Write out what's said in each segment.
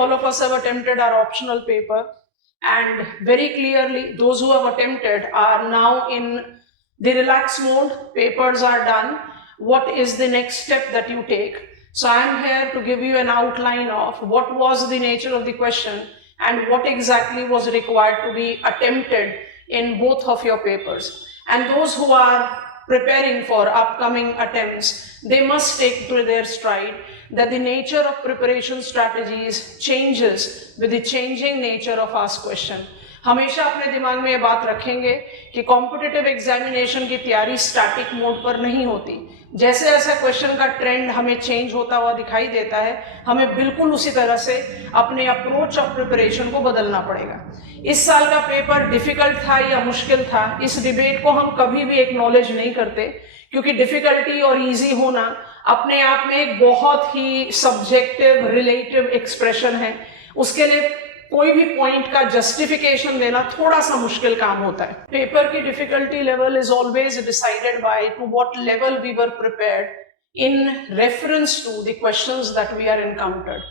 all of us have attempted our optional paper, and very clearly those who have attempted are now in the relaxed mode. Papers are done. What is the next step that you take? So I am here to give you an outline of what was the nature of the question and what exactly was required to be attempted in both of your papers. And those who are preparing for upcoming attempts, they must take to their stride that the nature of preparation strategies changes with the changing nature of asked question. हमेशा अपने दिमाग में ये बात रखेंगे कि competitive examination की तैयारी स्टैटिक मोड पर नहीं होती। जैसे जैसे क्वेश्चन का ट्रेंड हमें चेंज होता हुआ दिखाई देता है, हमें बिल्कुल उसी तरह से अपने अप्रोच ऑफ प्रिपरेशन को बदलना पड़ेगा। इस साल का पेपर डिफिकल्ट था या मुश्किल था, इस डिबेट को हम कभी भी एक्नॉलेज नहीं करते, क्योंकि डिफिकल्टी और इजी होना अपने आप में एक बहुत ही सब्जेक्टिव रिलेटिव एक्सप्रेशन है। उसके लिए कोई भी पॉइंट का जस्टिफिकेशन देना थोड़ा सा मुश्किल काम होता है। पेपर की difficulty level is always decided by to what level we were prepared in reference to the questions that we are encountered.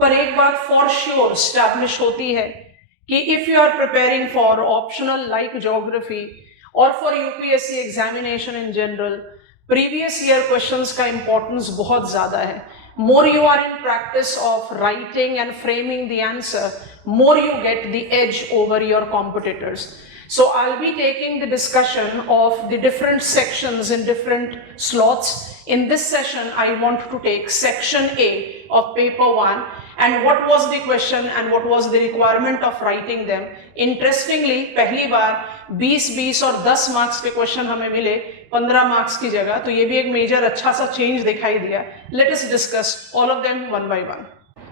पर एक बात फॉर श्योर स्टैब्लिश होती है कि if you are preparing for optional like geography और for UPSC examination in general, previous year questions का importance बहुत ज्यादा है। More you are in practice of writing and framing the answer, more you get the edge over your competitors. So I'll be taking the discussion of the different sections in different slots. In this session, I want to take section A of paper 1 and what was the question and what was the requirement of writing them. Interestingly, पहली बार 20 और 10 marks के question हमें मिले 15 marks की जगह, तो ये भी एक मेजर अच्छा सा चेंज दिखाई दिया। Let us discuss all of them one by one.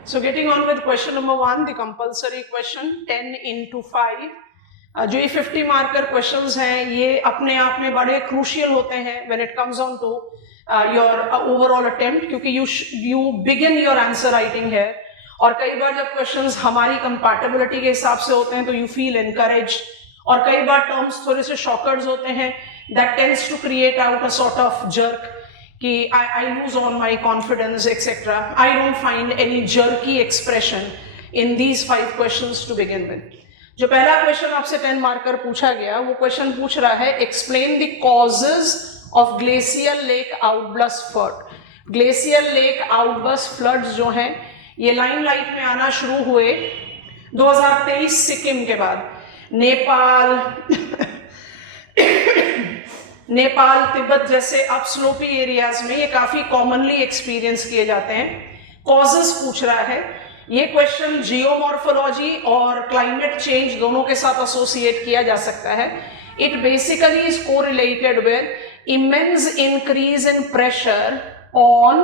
So getting on with question number 1, the compulsory question 10 into 5. जो ये 50 मार्कर क्वेश्चंस हैं, ये अपने आप में बड़े क्रूशियल होते हैं when it comes on to your overall attempt, क्योंकि you begin your answer writing here, और कई बार जब क्वेश्चंस हमारी कंपैटिबिलिटी के हिसाब से होते हैं तो you feel encouraged, और कई बार टर्म्स थोड़े से शॉकर्स होते हैं that tends to create out a sort of jerk कि I lose all my confidence etc. I don't find any jerky expression in these 5 questions to begin with. जो पहला question आपसे 10 मार्कर पूछा गया, वो क्वेश्चन पूछ रहा है explain the causes of glacial lake outburst flood. Glacial lake outburst floods जो हैं, ये लाइमलाइट में आना शुरू हुए 2023 सिक्किम के बाद। नेपाल तिब्बत जैसे अपस्लोपी एरियाज में ये काफी कॉमनली एक्सपीरियंस किए जाते हैं। कॉजेस पूछ रहा है, ये क्वेश्चन जियोमॉर्फोलॉजी और क्लाइमेट चेंज दोनों के साथ एसोसिएट किया जा सकता है। It basically is correlated with immense increase in pressure on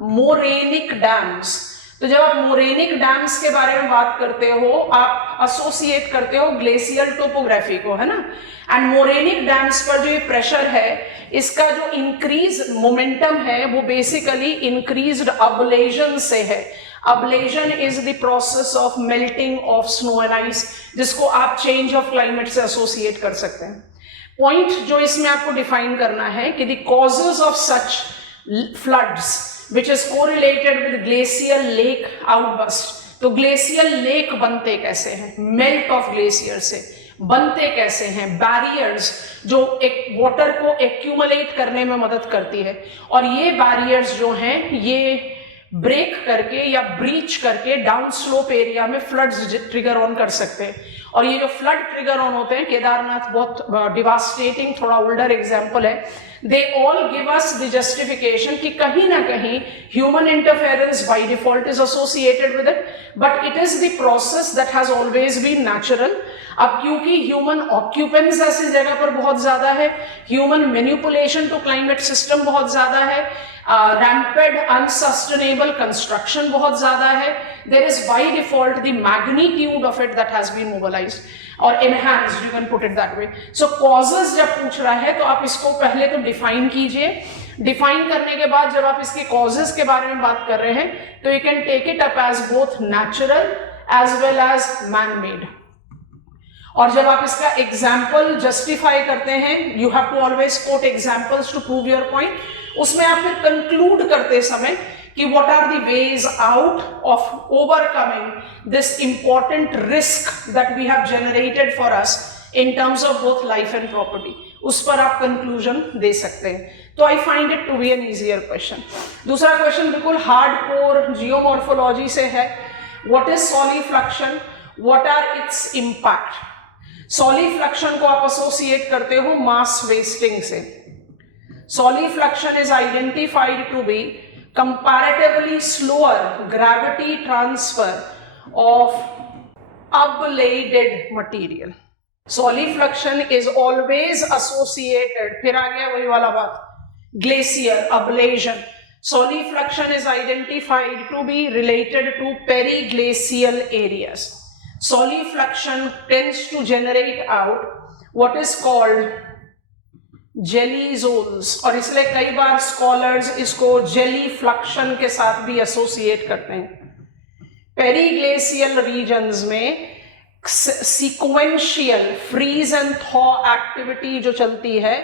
morainic dams. तो जब आप मोरेनिक डैम्स के बारे में बात करते हो, आप एसोसिएट करते हो ग्लेशियल टोपोग्राफी को, है ना। एंड मोरेनिक डैम्स पर जो ये प्रेशर है, इसका जो इंक्रीज मोमेंटम है वो बेसिकली इंक्रीज्ड अब्लेशन से है। Oblation is the process of melting of snow and ice, जिसको आप चेंज ऑफ क्लाइमेट से एसोसिएट कर सकते हैं। पॉइंट जो इसमें आपको डिफाइन करना है कि the causes of such floods which is correlated with glacial lake outburst. तो ग्लेशियल लेक बनते कैसे हैं, मेल्ट ऑफ ग्लेशियर से बनते कैसे हैं, बैरियर्स जो एक वाटर को एक्यूमुलेट करने में मदद करती है, और ये बैरियर्स जो हैं ये ब्रेक करके या ब्रीच करके डाउन स्लोप एरिया में फ्लड्स ट्रिगर ऑन कर सकते हैं। और ये जो फ्लड ट्रिगर ऑन होते हैं, केदारनाथ बहुत डिवास्टेटिंग थोड़ा ओल्डर एग्जाम्पल है, they all give us the justification कि कहीं ना कहीं human interference by default is associated with it, but it is the process that has always been natural. अब क्योंकि human occupants ऐसी जगह पर बहुत ज्यादा है, human manipulation to climate system बहुत ज्यादा है, rampant unsustainable construction बहुत ज्यादा है, there is by default the magnitude of it that has been mobilized or enhanced, you can put it that way. So causes जब पूछ रहा है तो आप इसको पहले तो डिफाइन कीजिए। डिफाइन करने के बाद जब आप इसके causes के बारे में बात कर रहे हैं तो you can take it up as both natural as well as man-made. और जब आप इसका एग्जाम्पल जस्टिफाई करते हैं, you have to always quote examples to prove your point, उसमें आप फिर कंक्लूड करते समय कि what are the ways out of overcoming this important risk that we have generated for us in terms of both life and property. उस पर आप conclusion दे सकते हैं. तो I find it to be an easier question. दूसरा question बिल्कुल hard core geomorphology से है. What is solifluction, what are its impact. Solifluction को आप एसोसिएट करते हो मास वेस्टिंग से. Solifluction is identified to be comparatively slower gravity transfer of ablated material. Solifluction is always associated, फिर आ गया वही वाला बात, glacier ablation. Solifluction is identified to be related to periglacial areas. Solifluction tends to generate out what is called jelly zones, और इसलिए कई बार scholars इसको jelly फ्लक्शन के साथ भी एसोसिएट करते हैं. पेरीग्लेशियल रीजन्स में sequential freeze and thaw activity जो चलती है,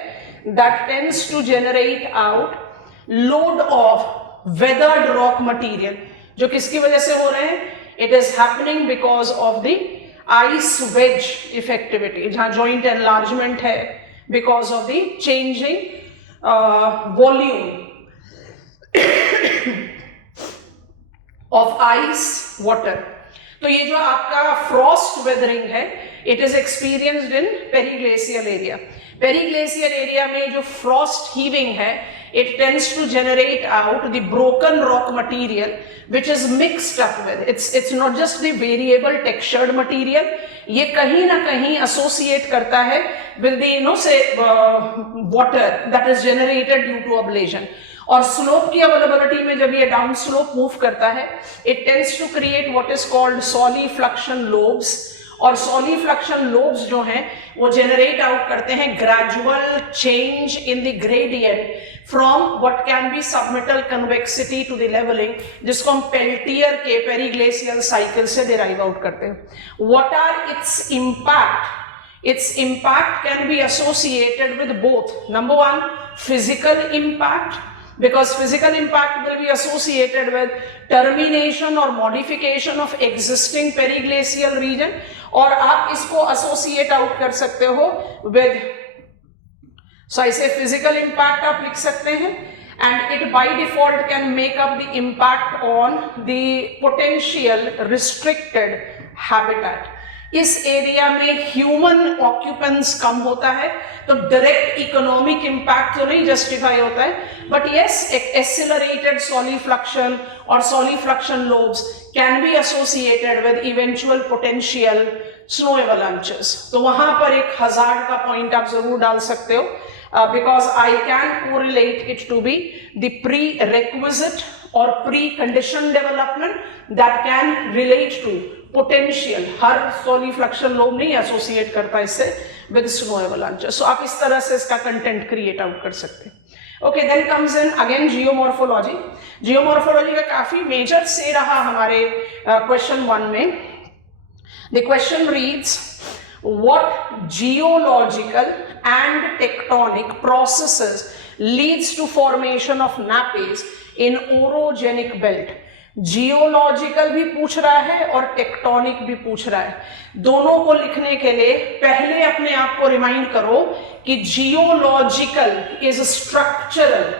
that tends to generate out load of weathered rock material. जो किसकी वजह से हो रहे हैं? It is happening because of the ice wedge effectivity, जहां जॉइंट एनलार्जमेंट है because of the changing volume of ice water. तो ये जो आपका frost weathering है, it is experienced in periglacial area. Periglacial area में जो frost heaving है, it tends to generate out the broken rock material which is mixed up with. It's not just the variable textured material. ये कहीं ना कहीं associate करता है with the say water that is generated due to ablation. और slope की availability में जब ये डाउन स्लोप मूव करता है, it tends to create what is called solifluction lobes. और सॉलिफ्लक्शन लोब्स जो हैं वो जेनरेट आउट करते हैं gradual change in the gradient from what can be summital convexity to the levelling, जिसको हम पेल्टियर के पेरीग्लेशियल साइकिल से डिराइव आउट करते हैं. What are its impact? Its impact can be associated with both. Number one, physical impact, because physical impact will be associated with termination or modification of existing periglacial region, और आप इसको associate out कर सकते हो with, so ऐसे physical impact आप लिख सकते हैं, and it by default can make up the impact on the potential restricted habitat. इस एरिया में ह्यूमन ऑक्यूपेंस कम होता है, तो डायरेक्ट इकोनॉमिक इम्पैक्ट तो नहीं जस्टिफाई होता है, बट यस एक एक्सेलरेटेड सॉलिफ्लक्शन और solifluction lobes can be associated with eventual potential snow avalanches. तो वहां पर एक हजार्ड का पॉइंट आप जरूर डाल सकते हो, because I can correlate it to be the prerequisite or precondition development that can relate to potential. हर सॉलिफ्लक्शन लोब नहीं एसोसिएट करता इससे विद स्नो एवलांचेस. सो आप इस तरह से इसका कंटेंट क्रिएट आउट कर सकते हैं. Okay, then comes in again geomorphology. Geomorphology का काफी मेजर से रहा हमारे क्वेश्चन 1 में. The question reads, what geological and tectonic processes leads to formation of nappes in orogenic belt. Geological भी पूछ रहा है और टेक्टोनिक भी पूछ रहा है. दोनों को लिखने के लिए पहले अपने आप को रिमाइंड करो कि geological is structural,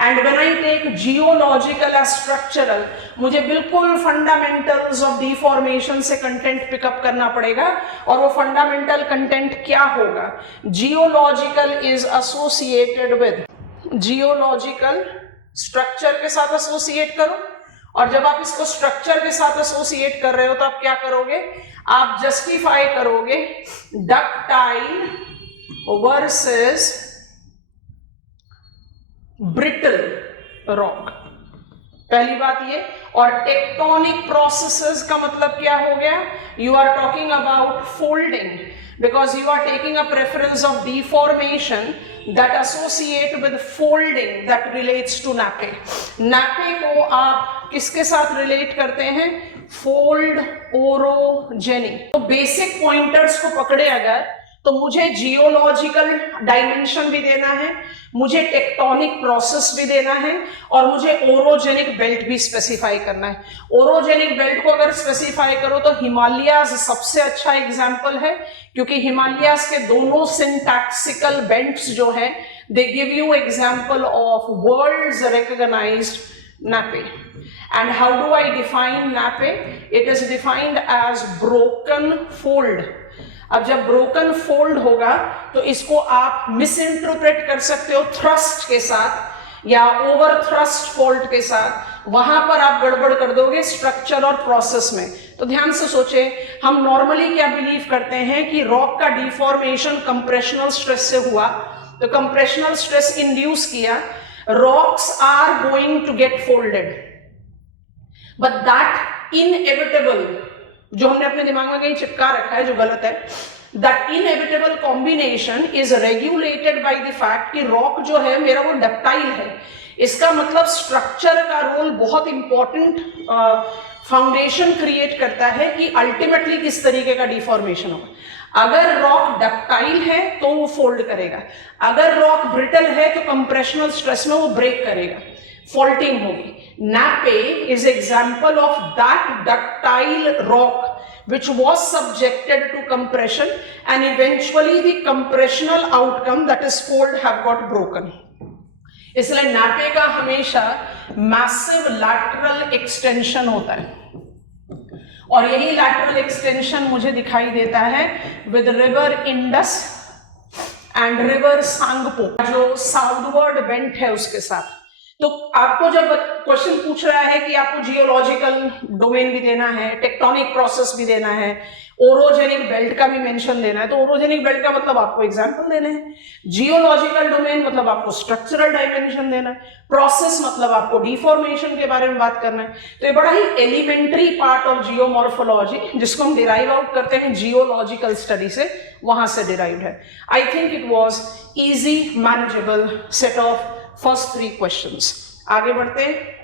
and when I take geological as structural, मुझे बिल्कुल फंडामेंटल्स ऑफ डिफॉर्मेशन से कंटेंट पिकअप करना पड़ेगा. और वो फंडामेंटल कंटेंट क्या होगा? Geological is associated with, geological structure के साथ एसोसिएट करो, और जब आप इसको स्ट्रक्चर के साथ एसोसिएट कर रहे हो तो आप क्या करोगे? आप जस्टिफाई करोगे डक्टाइल वर्सेस ब्रिटल रॉक. पहली बात ये. और टेक्टोनिक प्रोसेसेस का मतलब क्या हो गया? You are talking about folding, because you are taking a preference of deformation that associate with folding that relates to nappe. nappe को आप किसके साथ relate करते हैं? fold orogeny. तो basic pointers को पकड़े अगर, तो मुझे जियोलॉजिकल डायमेंशन भी देना है, मुझे टेक्टोनिक प्रोसेस भी देना है, और मुझे ओरोजेनिक बेल्ट भी स्पेसिफाई करना है। ओरोजेनिक बेल्ट को अगर स्पेसिफाई करो तो हिमालयाज सबसे अच्छा एग्जाम्पल है, क्योंकि हिमालयाज के दोनों सिंटैक्सिकल बेल्ट्स जो है they give you example of world's recognised nappe. And how do I define nappe? It is defined as broken fold. अब जब ब्रोकन फोल्ड होगा तो इसको आप मिस इंटरप्रेट कर सकते हो थ्रस्ट के साथ या ओवर थ्रस्ट फोल्ड के साथ, वहां पर आप गड़बड़ कर दोगे स्ट्रक्चर और प्रोसेस में। तो ध्यान से सोचे, हम नॉर्मली क्या बिलीव करते हैं कि रॉक का डिफॉर्मेशन कंप्रेशनल स्ट्रेस से हुआ, तो कंप्रेशनल स्ट्रेस इंड्यूस किया, rocks are going to get folded, but that inevitable, जो हमने अपने दिमाग में कहीं चिपका रखा है जो गलत है, that inevitable combination is regulated by the fact कि rock जो है मेरा वो डक्टाइल है। इसका मतलब स्ट्रक्चर का रोल बहुत इंपॉर्टेंट फाउंडेशन क्रिएट करता है कि अल्टीमेटली किस तरीके का डिफॉर्मेशन होगा। अगर रॉक डक्टाइल है तो वो फोल्ड करेगा, अगर रॉक ब्रिटल है तो कंप्रेशनल स्ट्रेस में वो ब्रेक करेगा, फॉल्टिंग होगी। नापे is example of that ductile rock which was subjected to compression and eventually the compressional outcome, that is fold, have got broken. इसलिए नापे का हमेशा मैसिव लैटरल एक्सटेंशन होता है, और यही लैटरल एक्सटेंशन मुझे दिखाई देता है with river Indus and river Tsangpo, जो साउथवर्ड बेंट है उसके साथ। तो आपको जब क्वेश्चन पूछ रहा है कि आपको जियोलॉजिकल डोमेन भी देना है, टेक्टोनिक प्रोसेस भी देना है, ओरोजेनिक बेल्ट का भी मेंशन देना है, तो ओरोजेनिक बेल्ट का मतलब आपको एग्जांपल देने हैं, जियोलॉजिकल डोमेन मतलब आपको स्ट्रक्चरल डायमेंशन देना है, प्रोसेस मतलब आपको डिफॉर्मेशन के बारे में बात करना है। तो ये बड़ा ही एलिमेंट्री पार्ट ऑफ जियोमॉर्फोलॉजी, जिसको हम डिराइव आउट करते हैं जियोलॉजिकल स्टडी से, वहां से डिराइव्ड है। I think it was easy manageable set of first 3 questions. आगे बढ़ते हैं।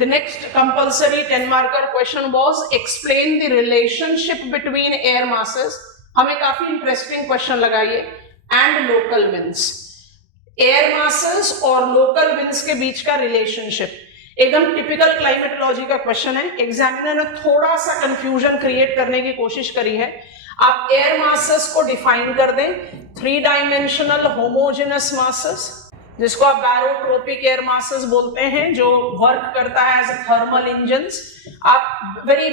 The next compulsory 10 marker question was explain the relationship between air masses. हमें काफी इंटरेस्टिंग क्वेश्चन लगा ये, and local winds. Air masses और लोकल विंड्स के बीच का रिलेशनशिप एकदम टिपिकल क्लाइमेटोलॉजी का क्वेश्चन है। एग्जामिनर ने थोड़ा सा कंफ्यूजन क्रिएट करने की कोशिश करी है। आप एयर मासेस को डिफाइन कर दें, 3 डायमेंशनल होमोजेनस मासेस, जिसको आप बैरोट्रोपिक एयर मासेस बोलते हैं, जो वर्क करता है एज थर्मल इंजन्स। आप very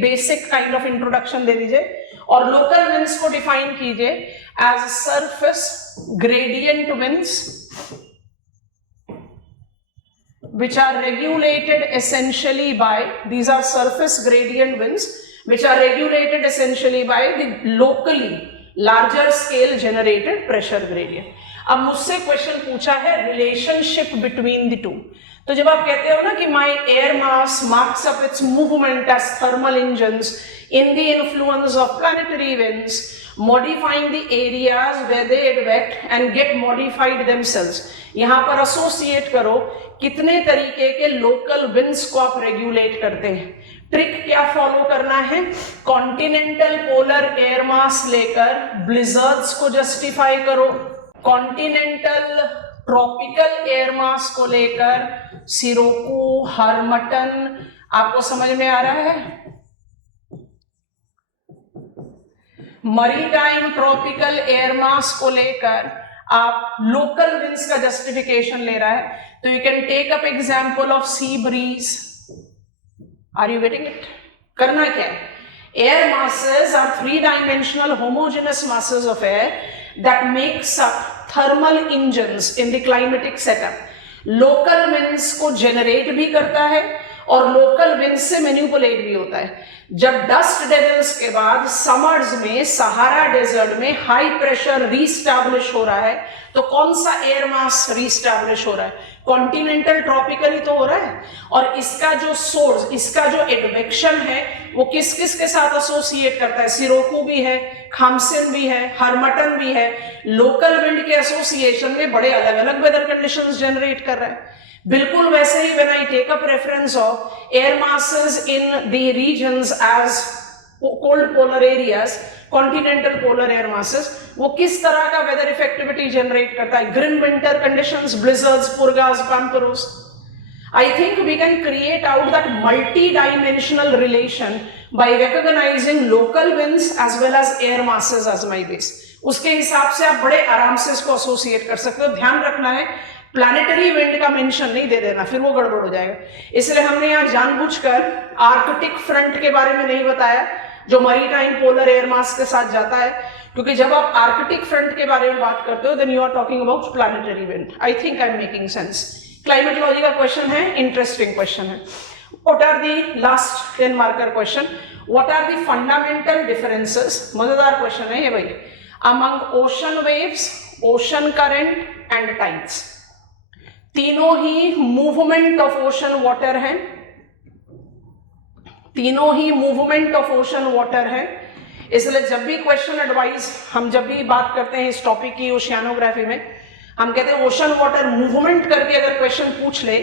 basic kind of introduction दे दीजिए, और लोकल विंड्स को डिफाइन कीजिए as surface gradient winds which are regulated essentially by, these are surface gradient winds which are regulated essentially by the locally larger scale generated pressure gradient. अब मुझसे question पूछा है relationship between the two. तो जब आप कहते हो ना कि my air mass marks up its movement as thermal engines in the influence of planetary winds modifying the areas where they advect and get modified themselves, यहां पर एसोसिएट करो कितने तरीके के लोकल विंड्स को आप रेगुलेट करते हैं। ट्रिक क्या फॉलो करना है, कॉन्टिनेंटल पोलर एयर मास लेकर ब्लिजर्ड्स को जस्टिफाई करो, कॉन्टिनेंटल ट्रॉपिकल एयर मास को लेकर सिरोकू, हरमटन, आपको समझ में आ रहा है, मरीटाइम ट्रॉपिकल एयर मास को लेकर आप लोकल विंड्स का जस्टिफिकेशन ले रहा है। तो you can take up example of sea breeze. Are you getting it? करना क्या है, air masses are 3-dimensional homogeneous masses of air that makes up thermal engines in the climatic setup. Local winds को generate भी करता है और local winds से manipulate भी होता है। जब डस्ट डेविल्स के बाद समर्स में सहारा डेजर्ट में हाई प्रेशर रीस्टैब्लिश हो रहा है, तो कौन सा एयर मास रीस्टैब्लिश हो रहा है? कॉन्टिनेंटल ट्रॉपिकल ही तो हो रहा है। और इसका जो सोर्स, इसका जो एडवेक्शन है, वो किस किस के साथ एसोसिएट करता है? सिरोकू भी है, खामसिन भी है, हरमटन भी है। लोकल विंड के एसोसिएशन में बड़े अलग अलग वेदर कंडीशंस जनरेट कर रहा है। बिल्कुल वैसे ही when I take up reference of air masses in the regions as cold polar areas, continental polar air masses, वो किस तरह का वेदर इफेक्टिविटी जनरेट करता है, grim winter conditions, blizzards, purgas, pamperos. I think we can create out that multi-dimensional relation by recognizing local winds as well as air masses as my base. उसके हिसाब से आप बड़े आराम से इसको एसोसिएट कर सकते हो. ध्यान रखना है प्लैनेटरी विंड का मेंशन नहीं दे देना, फिर वो गड़बड़ हो जाएगा. इसलिए हमने यहाँ जानबूझकर आर्कटिक फ्रंट के बारे में नहीं बताया जो मरीटाइम पोलर एयर मास के साथ जाता है, क्योंकि जब आप आर्कटिक फ्रंट के बारे में बात करते हो then you are talking about planetary wind. I think I am making sense. Climatology का क्वेश्चन है, इंटरेस्टिंग क्वेश्चन है. What are the last 10 marker question, what are the fundamental differences, मजेदार क्वेश्चन है ये भाई, among ocean waves, ocean current and tides. तीनों ही movement of ocean water है, तीनों ही मूवमेंट ऑफ ओशन वाटर है. इसलिए जब भी क्वेश्चन एडवाइस हम जब भी बात करते हैं इस टॉपिक की ओशियानोग्राफी में, हम कहते हैं ओशन वाटर मूवमेंट करके अगर क्वेश्चन पूछ ले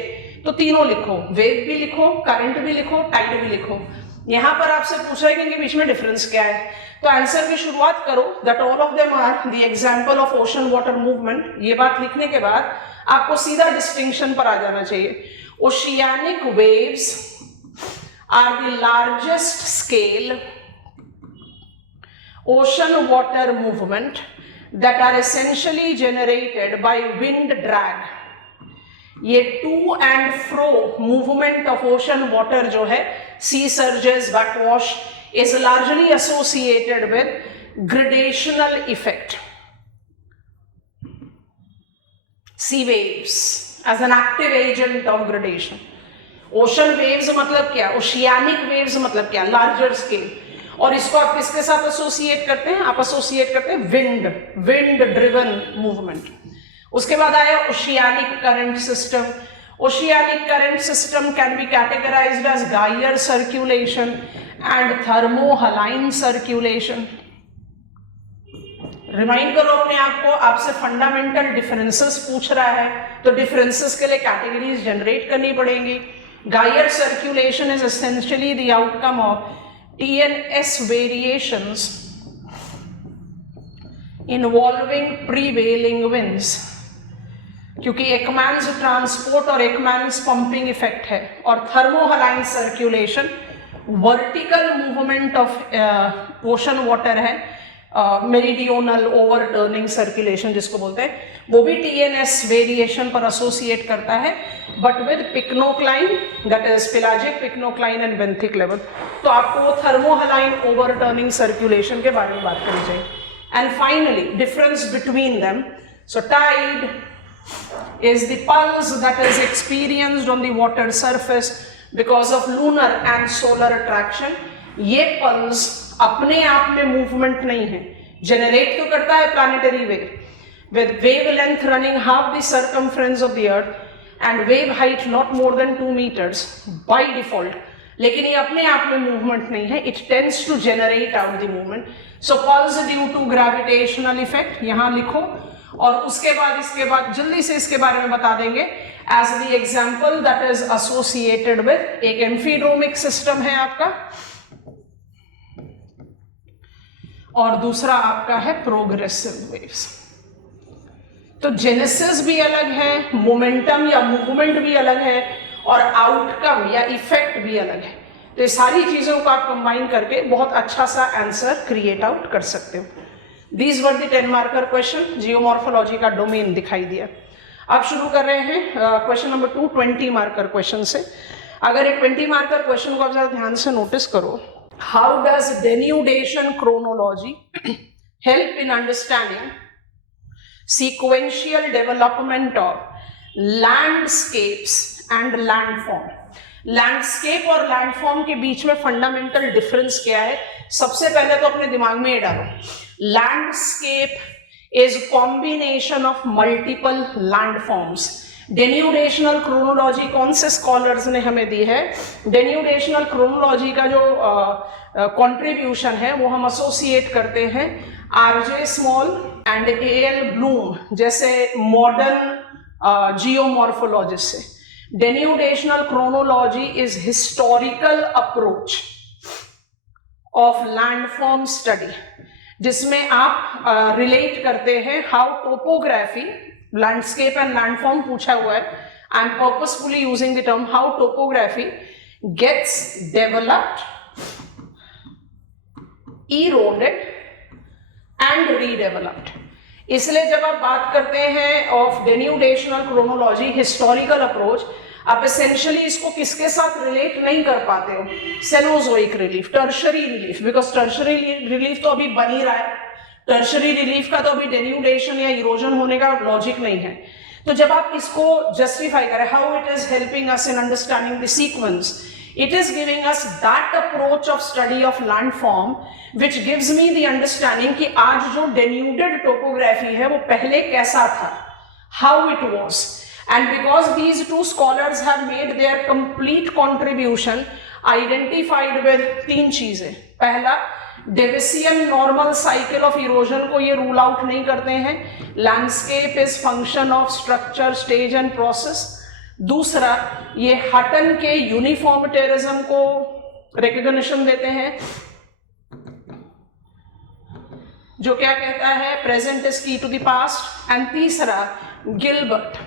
तो तीनों लिखो, वेव भी लिखो, करंट भी लिखो, टाइड भी लिखो. यहां पर आपसे पूछ रहे हैं कि इनके बीच में डिफरेंस क्या है, तो आंसर की शुरुआत करो that all of them are the example of ocean water movement. ये बात लिखने के बाद आपको सीधा डिस्टिंक्शन पर आ जाना चाहिए. Oceanic waves are the largest scale ocean water movement that are essentially generated by wind drag. ये to and fro movement of ocean water जो है, sea surges, backwash, is largely associated with gradational effect. Sea waves as an active agent of gradation. Ocean waves मतलब क्या, oceanic waves मतलब क्या, larger scale. और इसको आप किसके साथ एसोसिएट करते हैं, आप एसोसिएट करते हैं विंड ड्रिवन मूवमेंट. उसके बाद आया oceanic current system. Oceanic current system can be categorised as gyre circulation and thermohaline circulation. Remind करो अपने आप को, आपसे फंडामेंटल डिफरेंसेस पूछ रहा है तो डिफरेंसेस के लिए कैटेगरीज जनरेट करनी पड़ेंगी. गायर circulation is essentially the outcome of TNS variations involving prevailing winds. क्योंकि एकमैन्स ट्रांसपोर्ट और एकमैन्स पंपिंग इफेक्ट है, और thermohaline circulation vertical movement of ocean water है, मेरिडियोनल ओवरटर्निंग सर्कुलेशन जिसको बोलते हैं, वो भी TNS वेरिएशन पर एसोसिएट करता है, but with pycnocline, that is pelagic, pycnocline and benthic level. तो आपको थर्मोहलाइन ओवरटर्निंग सर्कुलेशन के बारे में बात करनी चाहिए. And finally difference between them, so tide is the pulse that is experienced on the water surface because of lunar and solar attraction. ये pulse अपने आप में मूवमेंट नहीं है, जनरेट तो करता है planetary wave with wavelength running half the circumference of the earth and wave height not more than 2 meters by default. लेकिन ये अपने आप में मूवमेंट नहीं है, it tends to generate out the movement. So pulse due to gravitational effect यहाँ लिखो, और उसके बाद इसके बाद जल्दी से इसके बारे में बता देंगे. As the example that is associated with, एक एम्फीडोमिक सिस्टम है आपका और दूसरा आपका है प्रोग्रेसिव वेव्स. तो जेनेसिस भी अलग है, मोमेंटम या मूवमेंट भी अलग है, और आउटकम या इफेक्ट भी अलग है. तो ये सारी चीजों को आप कंबाइन करके बहुत अच्छा सा आंसर क्रिएट आउट कर सकते हो. These were the 10 marker question. Geomorphology का डोमेन दिखाई दिया. अब शुरू कर रहे हैं क्वेश्चन नंबर 2 20 मार्कर क्वेश्चन से. अगर एक 20 मार्कर क्वेश्चन को आप जरा ध्यान से नोटिस करो, how does denudation chronology help in understanding sequential development of landscapes and landform. Landscape और लैंडफॉर्म के बीच में फंडामेंटल डिफरेंस क्या है, सबसे पहले तो अपने दिमाग में ये डालो. Landscape is combination of multiple landforms. Denudational chronology कौन से स्कॉलर्स ने हमें दी है, डेन्यूडेशनल क्रोनोलॉजी का जो कंट्रीब्यूशन है वो हम एसोसिएट करते हैं RJ small and AL Bloom जैसे मॉडर्न जियोमॉर्फोलॉजिस्ट से. Denudation chronology is historical approach of landform study. जिसमें आप रिलेट करते हैं how topography, landscape and landform पूछा हुआ है. I am purposefully using the term how topography gets developed, eroded and redeveloped. इसलिए जब आप बात करते हैं of denudational chronology, historical approach, आप एसेंशियली इसको किसके साथ रिलेट नहीं कर पाते हो? Cenozoic relief, Tertiary relief, because Tertiary relief तो अभी बन ही रहा है. टर्शरी रिलीफ का तो अभी डेन्यूडेशन या इरोजन होने का लॉजिक नहीं है. तो जब आप इसको जस्टिफाई करें, how it is helping us in understanding the sequence, it is giving us that approach of study of landform which gives me the understanding कि आज जो denuded topography है वो पहले कैसा था, how it was. And because these two scholars have made their complete contribution, identified with 3 चीजें. पहला, डेविसियन नॉर्मल साइकिल ऑफ इरोजन को ये रूल आउट नहीं करते हैं. Landscape is function of structure, stage and process. दूसरा, ये हटन के यूनिफॉर्मिटेरिज्म को रिकॉग्निशन देते हैं, जो क्या कहता है present is key to the past. And तीसरा, Gilbert,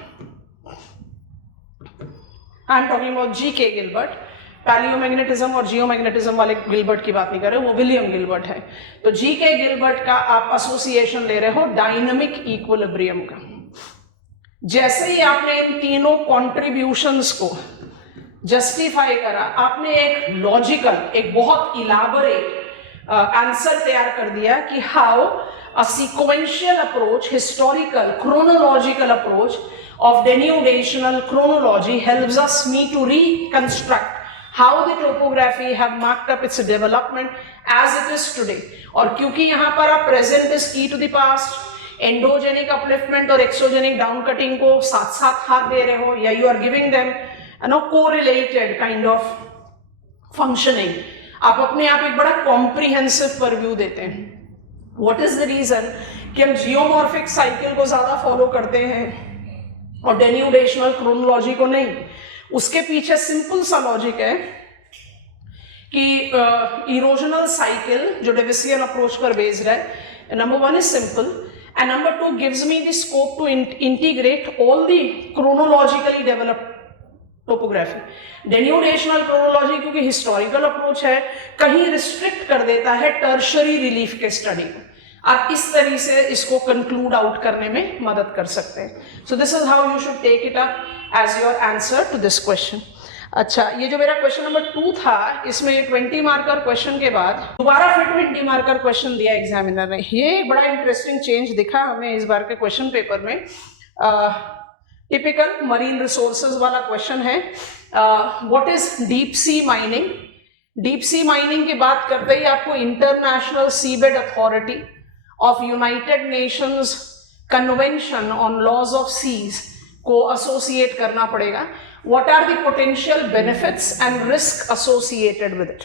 I am talking about G K Gilbert, palaeomagnetism और जियोमैग्नेटिज्म वाले गिलबर्ट की बात नहीं कर रहे, वो विलियम गिलबर्ट है. तो जी के गिलबर्ट का आप एसोसिएशन ले रहे हो डायनामिक इक्विलिब्रियम का. जैसे ही आपने इन तीनों कॉन्ट्रीब्यूशंस को जस्टिफाई करा, आपने एक लॉजिकल, एक बहुत इलाबोरेट आंसर तैयार कर दिया कि how a sequential approach, historical chronological approach of denudational chronology helps us me to reconstruct how the topography have marked up its development as it is today. और क्योंकि यहाँ पर आप present is key to the past, endogenic upliftment और exogenic down cutting को साथ साथ हाथ दे रहे हो, या you are giving them correlated kind of functioning, आप अपने आप एक बड़ा कॉम्प्रिहेंसिव परव्यू देते हैं. व्हाट इज द रीजन कि हम जियोमॉर्फिक साइकिल को ज्यादा फॉलो करते हैं और डेन्यूडेशनल क्रोनोलॉजी को नहीं? उसके पीछे सिंपल सा लॉजिक है कि इरोजनल साइकिल जो डेविसियन अप्रोच पर बेस्ड है, number 1 is simple, and number 2 gives me the scope to integrate all the chronologically developed topography. Denudational chronology क्योंकि historical approach है, कहीं restrict कर देता है tertiary relief के study को. आप इस तरीके से इसको conclude out करने में मदद कर सकते हैं. So this is how you should take it up as your answer to this question. अच्छा, ये जो मेरा क्वेश्चन नंबर 2 था, इसमें 20 मार्कर क्वेश्चन के बाद दोबारा फिर 20 मार्कर क्वेश्चन दिया एग्जामिनर ने. ये बड़ा इंटरेस्टिंग चेंज दिखा हमें इस बार के क्वेश्चन पेपर में. टिपिकल मरीन रिसोर्सेज वाला क्वेश्चन है. What is deep sea mining? Deep sea mining की बात करते ही आपको International Seabed Authority of United Nations Convention on laws of seas को एसोसिएट करना पड़ेगा. What are the potential benefits and risk associated with it?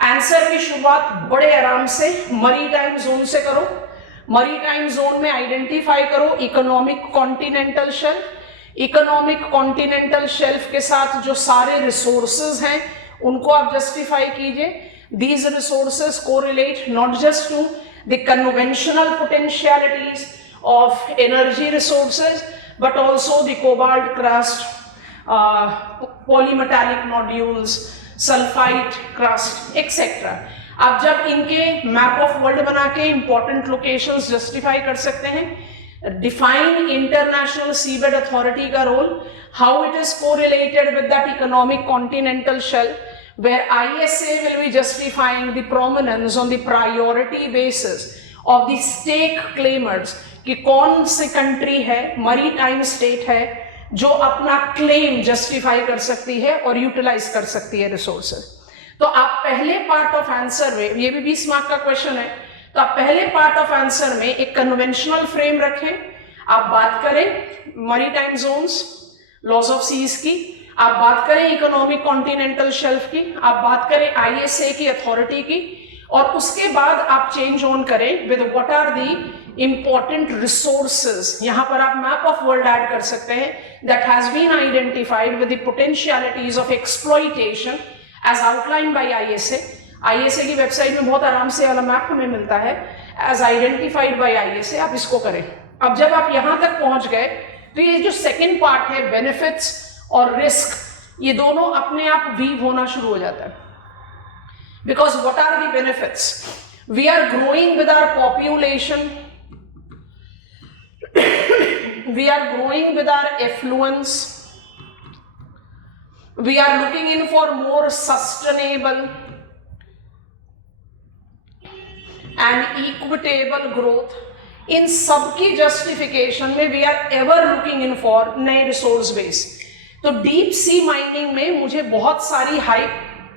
Answer की शुरुआत बड़े आराम से मरीटाइम जोन से करो. मरीटाइम जोन में आइडेंटिफाई करो economic continental shelf. Economic continental shelf के साथ जो सारे रिसोर्सेज हैं उनको आप जस्टिफाई कीजिए. These resources correlate not just to the conventional potentialities of energy resources but also the cobalt crust, polymetallic nodules, sulphite crust etcetera. आप जब इनके मैप ऑफ वर्ल्ड बना के इंपॉर्टेंट लोकेशंस जस्टिफाई कर सकते हैं. डिफाइन इंटरनेशनल सीबेड अथॉरिटी का role, how it is correlated with that economic continental shelf, where ISA will be justifying the prominence on the priority basis of the stake claimers कि कौन सी country है, maritime state है जो अपना claim justify कर सकती है और यूटिलाइज कर सकती है रिसोर्सेज. तो आप पहले पार्ट ऑफ आंसर में, ये भी 20 मार्क का क्वेश्चन है, तो आप पहले पार्ट ऑफ आंसर में एक कन्वेंशनल फ्रेम रखें. आप बात करें maritime zones, laws of seas की, आप बात करें इकोनॉमिक कॉन्टिनेंटल शेल्फ की, आप बात करें ISA की अथॉरिटी की, और उसके बाद आप चेंज ऑन करें with what are the important resources. यहां पर आप मैप ऑफ वर्ल्ड ऐड कर सकते हैं that has been identified with the potentialities of exploitation as outline by ISA. ISA की वेबसाइट में बहुत आराम से वाला मैप हमें मिलता है. as identified by ISA, आप इसको करें। अब जब आप यहां तक पहुंच गए तो ये जो सेकेंड पार्ट है बेनिफिट्स और रिस्क, ये दोनों अपने आप वीव होना शुरू हो जाता है। Because what are the benefits? We are growing with our population, we are growing with our affluence, we are looking in for more sustainable and equitable growth। इन सबकी जस्टिफिकेशन में we are ever looking in for नए resource base. तो deep sea mining में मुझे बहुत सारी high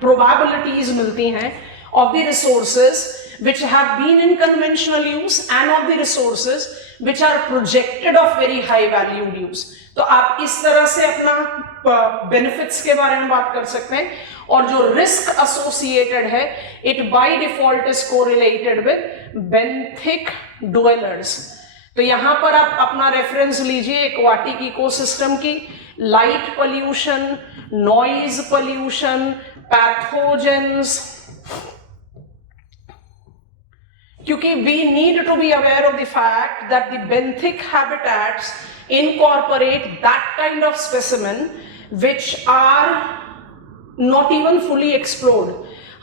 probabilities मिलती हैं of the resources which have been in conventional use and of the resources which are projected of very high valued use। तो आप इस तरह से अपना बेनिफिट्स के बारे में बात कर सकते हैं। और जो रिस्क एसोसिएटेड है, it by default is correlated with benthic dwellers. तो यहां पर आप अपना रेफरेंस लीजिए एक्वाटिक इकोसिस्टम की, light pollution, noise pollution, pathogens, क्योंकि we need to be aware of the fact that the benthic habitats incorporate that kind of specimen which are not even fully explored।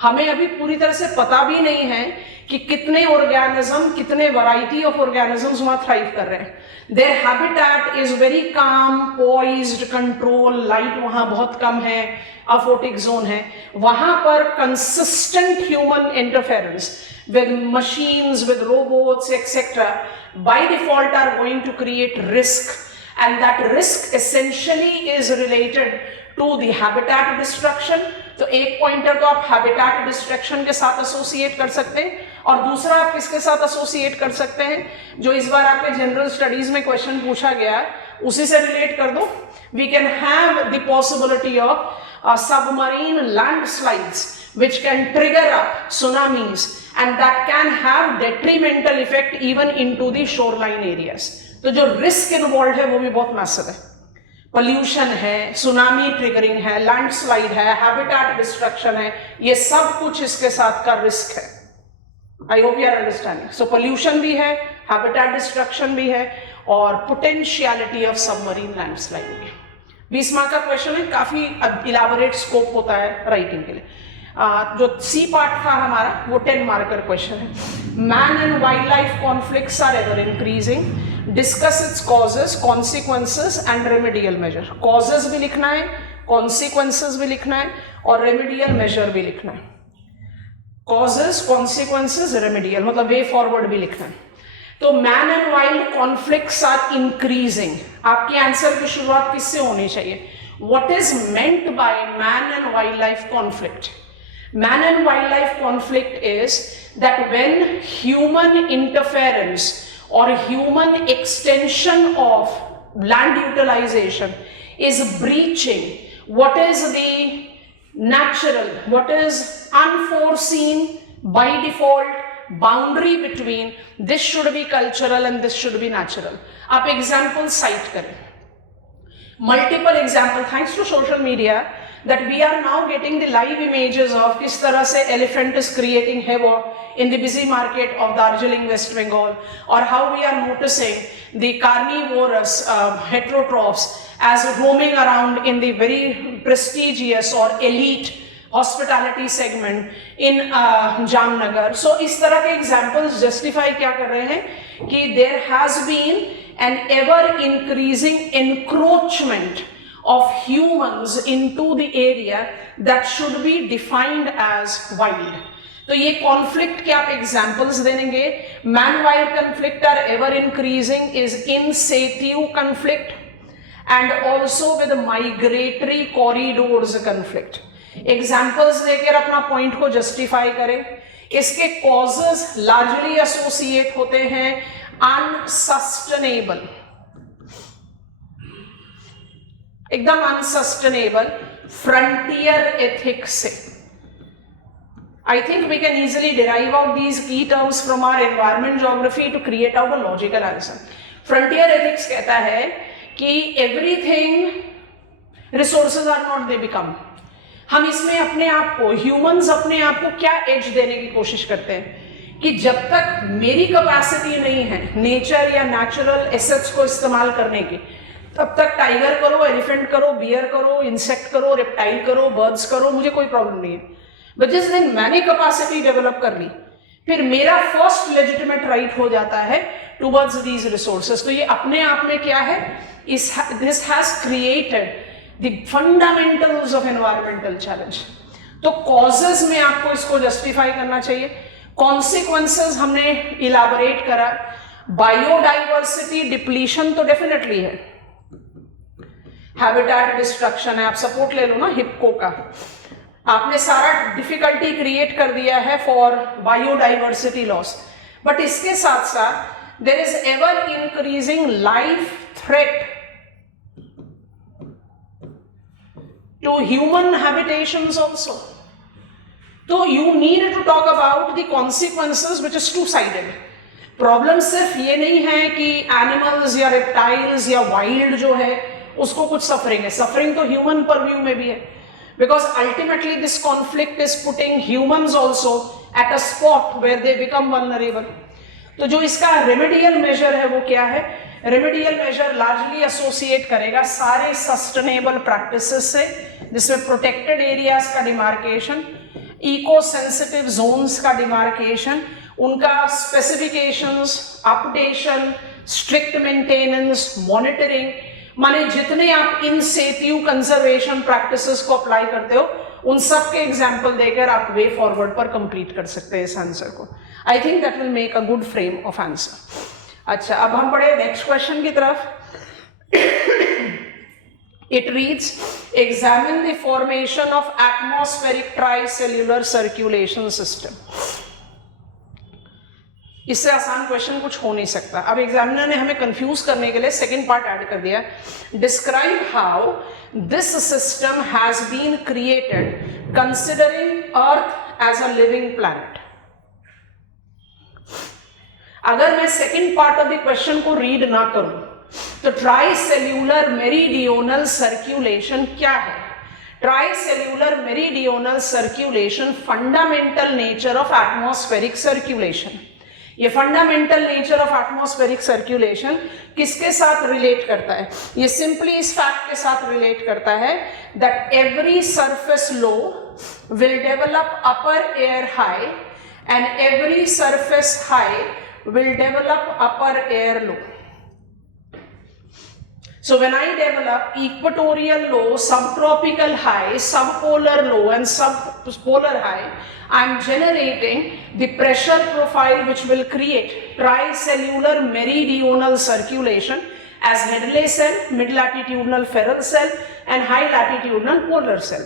हमें अभी पूरी तरह से पता भी नहीं है कि कितने ऑर्गेनिज्म, कितने वैरायटी ऑफ ऑर्गेनिजम्स वहां थ्राइव कर रहे हैं। Their habitat is very calm, poised, control, light वहां बहुत कम है, अफोटिक जोन है। वहां पर consistent human interference with machines, with robots, etc., by default are going to create risk, and that risk essentially is related to the habitat destruction। तो एक pointer तो आप habitat destruction के साथ एसोसिएट कर सकते हैं, और दूसरा आप किसके साथ एसोसिएट कर सकते हैं, जो इस बार आपके जनरल स्टडीज में क्वेश्चन पूछा गया है, उसी से रिलेट कर दो। We can have the possibility of submarine landslides which can trigger up tsunamis, and that can have detrimental effect even into the shoreline areas। तो जो रिस्क इन्वॉल्व है वो भी बहुत मैसिव है। पोल्यूशन है, सुनामी ट्रिगरिंग है, लैंडस्लाइड है, हैबिटेट डिस्ट्रक्शन है, ये सब कुछ इसके साथ का रिस्क है। I hope you are understanding. So pollution भी है, हैबिटेट डिस्ट्रक्शन भी है, और पोटेंशियलिटी ऑफ सबमरीन लैंडस्लाइड भी है। 20 मार्क का क्वेश्चन है, काफी इलाबोरेट स्कोप होता है राइटिंग के लिए। जो सी पार्ट था हमारा वो 10 मार्कर क्वेश्चन है। Man and wildlife conflicts are ever increasing, discuss its causes, consequences and remedial measure. Causes भी लिखना है, कॉन्सिक्वेंसेस भी लिखना है, और रेमेडियल मेजर भी लिखना है। कॉजेस, कॉन्सिक्वेंसेस, रेमेडियल मतलब वे फॉरवर्ड भी लिखना है। तो man and wild conflicts are increasing. आपके आंसर की शुरुआत किससे होनी चाहिए? What is meant by man and wildlife conflict? Man and wildlife conflict is that when human interference or human extension of land utilization is breaching what is the natural, what is unforeseen by default boundary between this should be cultural and this should be natural। आप example cite करें, multiple example thanks to social media that we are now getting the live images of किस तरह से elephant is creating havoc in the busy market of Darjeeling, West Bengal, or how we are noticing the carnivorous heterotrophs as roaming around in the very prestigious or elite hospitality segment in Jamnagar। So इस तरह के examples justify क्या कर रहे हैं कि there has been an ever increasing encroachment of humans into the area that should be defined as wild। तो ये कॉन्फ्लिक्ट के आप एग्जाम्पल्स देंगे। Man wild conflict are ever increasing is incentive conflict and also with migratory corridors conflict. Examples देकर अपना point को justify करें। इसके कॉजेस लार्जली एसोसिएट होते हैं अनसस्टेनेबल, एकदम अनसस्टेनेबल फ्रंटियर एथिक्स से। I think we can easily derive out these key terms from our environment geography to create out a logical answer। Frontier ethics कहता है कि everything resources are not they become। हम इसमें अपने आप को, humans अपने आप को क्या edge देने की कोशिश करते हैं कि जब तक मेरी कैपेसिटी नहीं है नेचर या नेचुरल एसेट्स को इस्तेमाल करने की, तब तक टाइगर करो, एलिफेंट करो, बियर करो, इंसेक्ट करो, रेप्टाइल करो, बर्ड्स करो, मुझे कोई प्रॉब्लम नहीं है। बट जिस दिन मैंने कैपेसिटी डेवलप कर ली, फिर मेरा फर्स्ट लेजिटिमेट राइट हो जाता है टुवर्ड्स दीज रिसोर्सेज। तो ये अपने आप में क्या है, this has created the fundamentals of environmental challenge. तो कॉजेज में आपको इसको जस्टिफाई करना चाहिए, कॉन्सिक्वेंसेज हमने इलाबोरेट करा, बायोडाइवर्सिटी डिप्लीशन तो डेफिनेटली है, हैबिटेट डिस्ट्रक्शन है, आप सपोर्ट ले लो ना हिप्को का, आपने सारा डिफिकल्टी क्रिएट कर दिया है फॉर बायोडाइवर्सिटी लॉस। बट इसके साथ साथ there is ever increasing life threat to human habitations also. तो you need to talk about the consequences which is two sided. Problem सिर्फ ये नहीं है कि एनिमल्स या रेप्टाइल्स या वाइल्ड जो है उसको कुछ सफरिंग है, सफरिंग तो ह्यूमन परव्यू में भी है, because ultimately this conflict is putting humans also at a spot where they become vulnerable. तो जो इसका रेमेडियल मेजर है वो क्या है, रेमेडियल मेजर लार्जली एसोसिएट करेगा सारे सस्टेनेबल प्रैक्टिसेस से, जिसमें प्रोटेक्टेड एरियाज का डिमार्केशन, इको सेंसिटिव जोन्स का डिमार्केशन, उनका specifications, updation, strict maintenance, monitoring, माने जितने आप इन सेटिव कंजर्वेशन प्रैक्टिसेस को अप्लाई करते हो उन सब के एग्जाम्पल देकर आप वे फॉरवर्ड पर कंप्लीट कर सकते हैं इस आंसर को। I think that will make a good frame of answer. अच्छा, अब हम बढ़े नेक्स्ट क्वेश्चन की तरफ। It reads, examine the formation of atmospheric tricellular circulation system. इससे आसान क्वेश्चन कुछ हो नहीं सकता। अब एग्जामिनर ने हमें कंफ्यूज करने के लिए सेकंड पार्ट ऐड कर दिया, describe how this system has been created considering earth as a living planet. अगर मैं second part of the question को रीड ना करूं तो ट्राइसेल्यूलर मेरीडियोनल सर्क्यूलेशन क्या है? Tricellular meridional circulation fundamental nature of atmospheric circulation. ये fundamental nature of atmospheric circulation किसके साथ रिलेट करता है? ये सिंपली इस फैक्ट के साथ रिलेट करता है that every surface low will develop upper air high and every surface high will develop upper air low. So when I develop equatorial low, subtropical high, subpolar low and subpolar high, I am generating the pressure profile which will create tricellular meridional circulation as Hadley cell, mid latitudinal Ferrel cell and high latitudinal polar cell.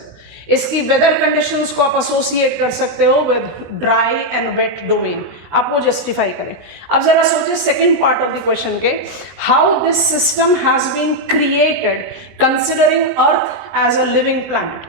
इसकी weather conditions को आप associate कर सकते हो with dry and wet domain, आप वो justify करें। अब जरा सोचिए second part of the question के, how this system has been created considering earth as a living planet.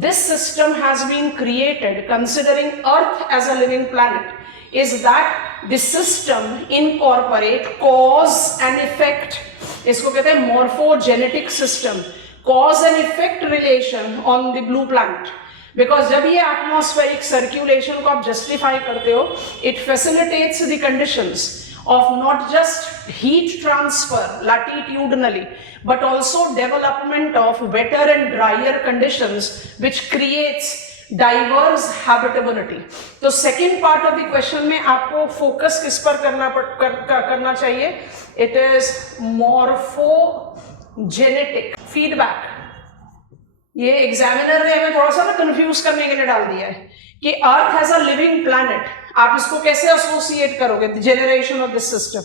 This system has been created considering earth as a living planet is that this system incorporate cause and effect, इसको कहते हैं morphogenetic system, cause and effect relation on the blue planet, because जब ये atmospheric circulation को आप justify करते हो, it facilitates the conditions of not just heat transfer latitudinally but also development of wetter and drier conditions which creates diverse habitability. तो second part of the question में आपको focus किस पर करना चाहिए? It is genetic feedback. ये examiner ने हमें थोड़ा सा ना कंफ्यूज करने के लिए डाल दिया है कि earth has a living planet, आप इसको कैसे एसोसिएट करोगे जेनरेशन ऑफ दिस सिस्टम?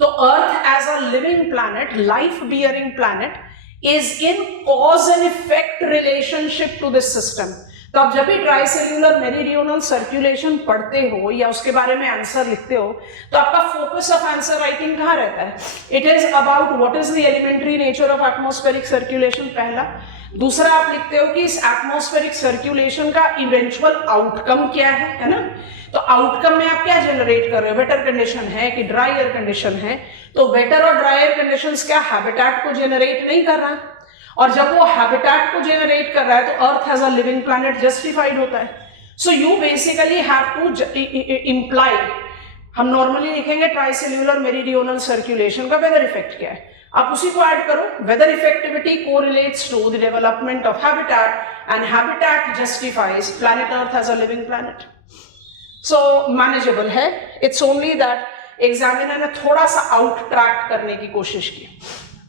तो earth as a living planet, life bearing planet is in cause and effect relationship to this system. तो आप जब भी ट्राइसेल्यूलर मेरीडियोनल सर्कुलेशन पढ़ते हो या उसके बारे में आंसर लिखते हो तो आपका फोकस ऑफ आंसर राइटिंग कहाँ रहता है? It is about what is the elementary nature of atmospheric circulation, पहला। दूसरा आप लिखते हो कि इस एटमॉस्फेरिक सर्कुलेशन का इवेंचुअल आउटकम क्या है ना? तो आउटकम में आप क्या जनरेट कर रहे हो? वेटर कंडीशन है कि ड्रायर कंडीशन है? तो वेटर और ड्रायर कंडीशंस क्या हैबिटेट को जनरेट नहीं कर रहा है? और जब वो हैबिटेट को जनरेट कर रहा है तो earth as a living planet justified होता है। So you basically have to imply, हम नॉर्मली लिखेंगे ट्राइसेल्यूलर मेरीडियोनल सर्कुलेशन का वेदर इफेक्ट क्या है, आप उसी को ऐड करो. Weather effectivity correlates to the development of habitat and habitat justifies planet earth as a living planet. So manageable है. इट्स ओनली दैट एग्जामिनर ने थोड़ा सा आउट ट्रैक करने की कोशिश की.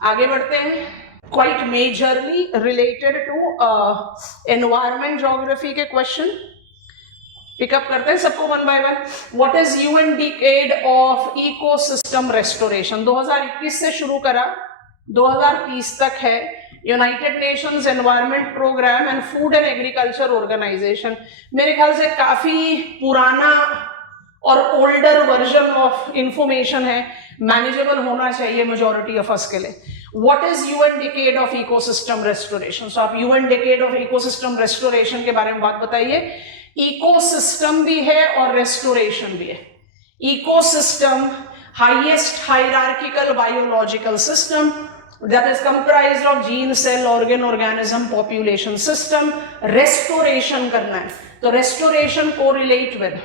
आगे बढ़ते हैं. Quite majorly related to environment geography के क्वेश्चन पिकअप करते हैं सबको one by one. What is UN decade of ecosystem restoration. 2021 से शुरू करा, 2030 तक है. United Nations environment programme and food and agriculture organisation. मेरे ख्याल से काफी पुराना और ओल्डर वर्जन ऑफ इंफॉर्मेशन है, मैनेजेबल होना चाहिए मेजॉरिटी ऑफ अस के लिए. What is UN decade of ecosystem restoration. So आप UN decade of ecosystem restoration के बारे में बात बताइए. इकोसिस्टम भी है और रेस्टोरेशन भी है. Ecosystem highest hierarchical biological system that is comprised of gene, cell, organ, organism, population system. Restoration करना है तो restoration correlate with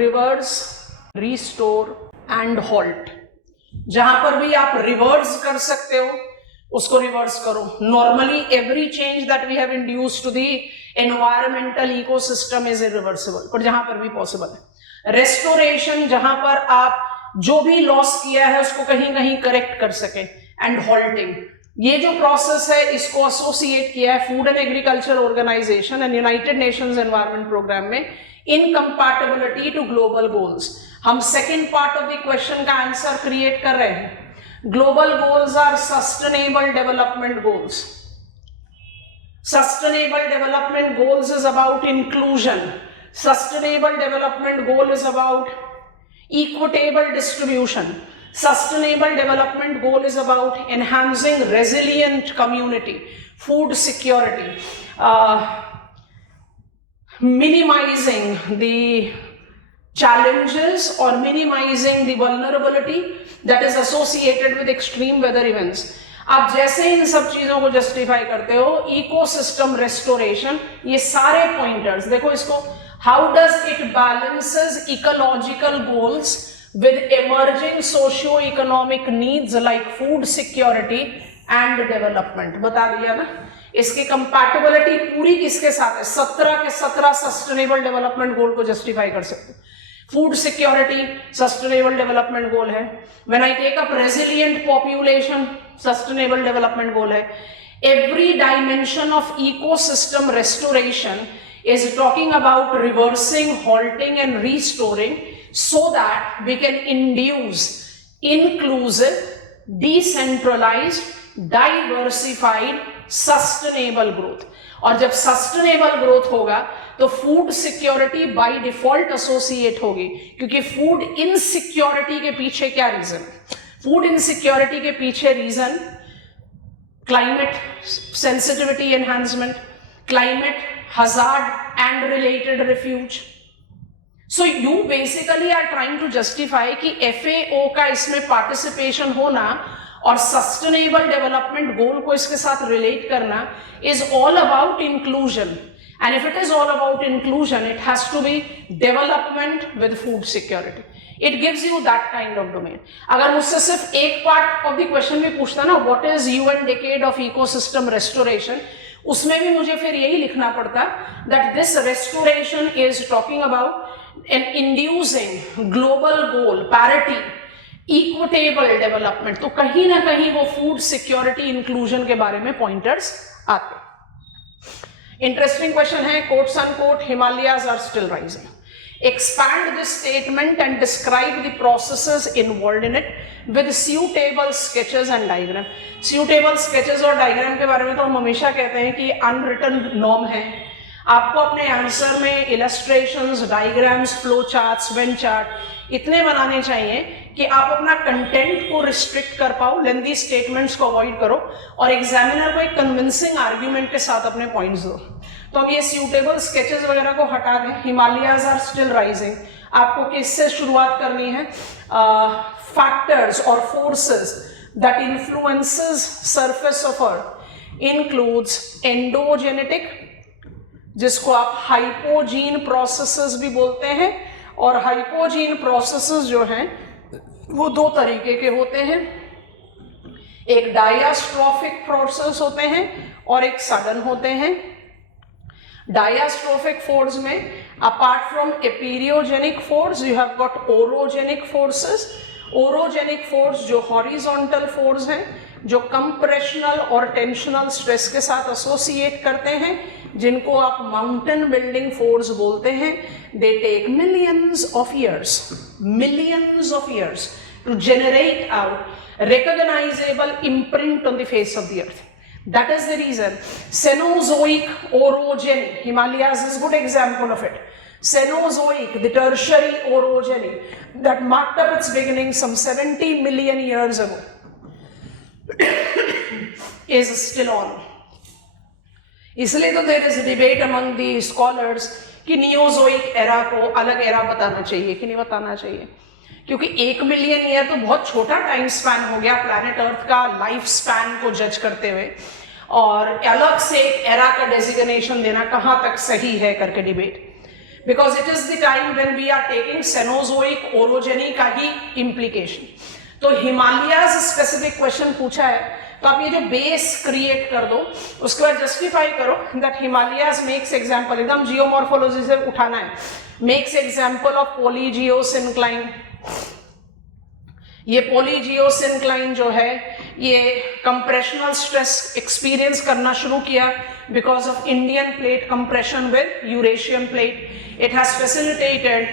reverse, restore and halt. जहां पर भी आप रिवर्स कर सकते हो उसको रिवर्स करो. Normally every change that we have induced to the environmental ecosystem is irreversible, पर जहां पर भी पॉसिबल है. रेस्टोरेशन जहां पर आप जो भी लॉस किया है उसको कहीं कहीं करेक्ट कर सके. एंड हॉल्टिंग, ये जो प्रोसेस है इसको एसोसिएट किया है Food and agriculture Organization and United Nations environment Programme में इनकम्पैटिबिलिटी टू ग्लोबल गोल्स. हम second part of the question का आंसर क्रिएट कर रहे हैं. Global goals are sustainable development goals. Sustainable development goals is about inclusion. Sustainable development goal is about equitable distribution. Sustainable development goal is about enhancing resilient community, food security, minimizing the challenges or minimizing the vulnerability that is associated with extreme weather events. आप जैसे इन सब चीजों को justify करते हो, ecosystem restoration, ये सारे pointers देखो इसको. How does it balances ecological goals with emerging socio-economic needs like food security and development. बता दिया ना. इसकी कंपैटिबिलिटी पूरी किसके साथ है? 17 के 17 सस्टेनेबल डेवलपमेंट गोल को जस्टिफाई कर सकते. Food security sustainable development goal है. When I take up resilient population sustainable development goal है. Every dimension of ecosystem restoration is talking about reversing, halting and restoring so that we can induce inclusive, decentralized, diversified, sustainable growth. और जब sustainable growth होगा तो food security by default associate होगी, क्योंकि food insecurity के पीछे क्या reason? Food insecurity के पीछे reason climate sensitivity enhancement, climate hazard and related refuge. So you basically are trying to justify कि FAO का इसमें participation होना और sustainable development goal को इसके साथ relate करना is all about inclusion. And if it is all about inclusion, it has to be development with food security. It gives you that kind of domain. अगर मुझसे सिर्फ एक part of the question भी पूछता ना, what is UN decade of ecosystem restoration, उसमें भी मुझे फिर यही लिखना पड़ता that this restoration is talking about an inducing global goal, parity, equitable development. तो कहीं ना कहीं वो food security inclusion के बारे में pointers आते. Interesting question है, quotes unquote, Himalayas are still rising. Expand this statement and describe the processes involved in it with suitable sketches and diagram. Suitable sketches और diagram के बारे में तो हम हमेशा कहते हैं कि unwritten norm है. आपको अपने आंसर में illustrations, diagrams, flow charts, Venn chart इतने बनाने चाहिए कि आप अपना कंटेंट को रिस्ट्रिक्ट कर पाओ, लेंदी स्टेटमेंट्स को अवॉइड करो और एग्जामिनर को एक कन्विंसिंग आर्ग्यूमेंट के साथ अपने पॉइंट्स दो. तो अब ये सूटेबल स्केचेस वगैरह को हटा दें. Himalayas are still rising. आपको किससे शुरुआत करनी है? फैक्टर्स और forces that influences surface of earth includes endogenetic, जिसको आप हाइपोजीन प्रोसेसेस भी बोलते हैं। और हाइपोजीन प्रोसेसेस जो हैं वो दो तरीके के होते हैं, एक डायस्ट्रोफिक प्रोसेस होते हैं और एक सडन होते हैं। डायस्ट्रोफिक फोर्स में apart from epeirogenic force you have got orogenic forces. Orogenic force जो हॉरिजॉन्टल फोर्स हैं, जो कंप्रेशनल और टेंशनल स्ट्रेस के साथ एसोसिएट करते हैं, जिनको आप माउंटेन बिल्डिंग फोर्स बोलते हैं। They take millions of years to generate out recognizable imprint on the face of the earth. That is the reason Cenozoic orogeny, Himalayas is a good example of it. Cenozoic, the tertiary orogeny that marked up its beginning some 70 million years ago is still on. इसलिए तो there is a debate among the scholars कि Neozoic era को अलग era बताना चाहिए कि नहीं बताना चाहिए, क्योंकि 1 मिलियन ईयर तो बहुत छोटा टाइम स्पैन हो गया प्लैनेट अर्थ का लाइफ स्पैन को जज करते हुए, और अलग से एक एरा का डेजिग्नेशन देना कहाँ तक सही है करके debate, because it is the time when we are taking Cenozoic orogeny का ही इम्प्लीकेशन। तो हिमालयाज स्पेसिफिक क्वेश्चन पूछा है, तो आप ये जो बेस क्रिएट कर दो, उसके बाद जस्टिफाई करो दैट हिमालयाज मेक्स एग्जाम्पल, एकदम जियोमॉर्फोलॉजी से उठाना है, मेक्स एग्जाम्पल ऑफ पॉलीजियोसिंक्लाइन। ये पॉलीजियोसिंक्लाइन जो है ये कंप्रेशनल स्ट्रेस एक्सपीरियंस करना शुरू किया because of Indian plate compression with Eurasian plate. It has facilitated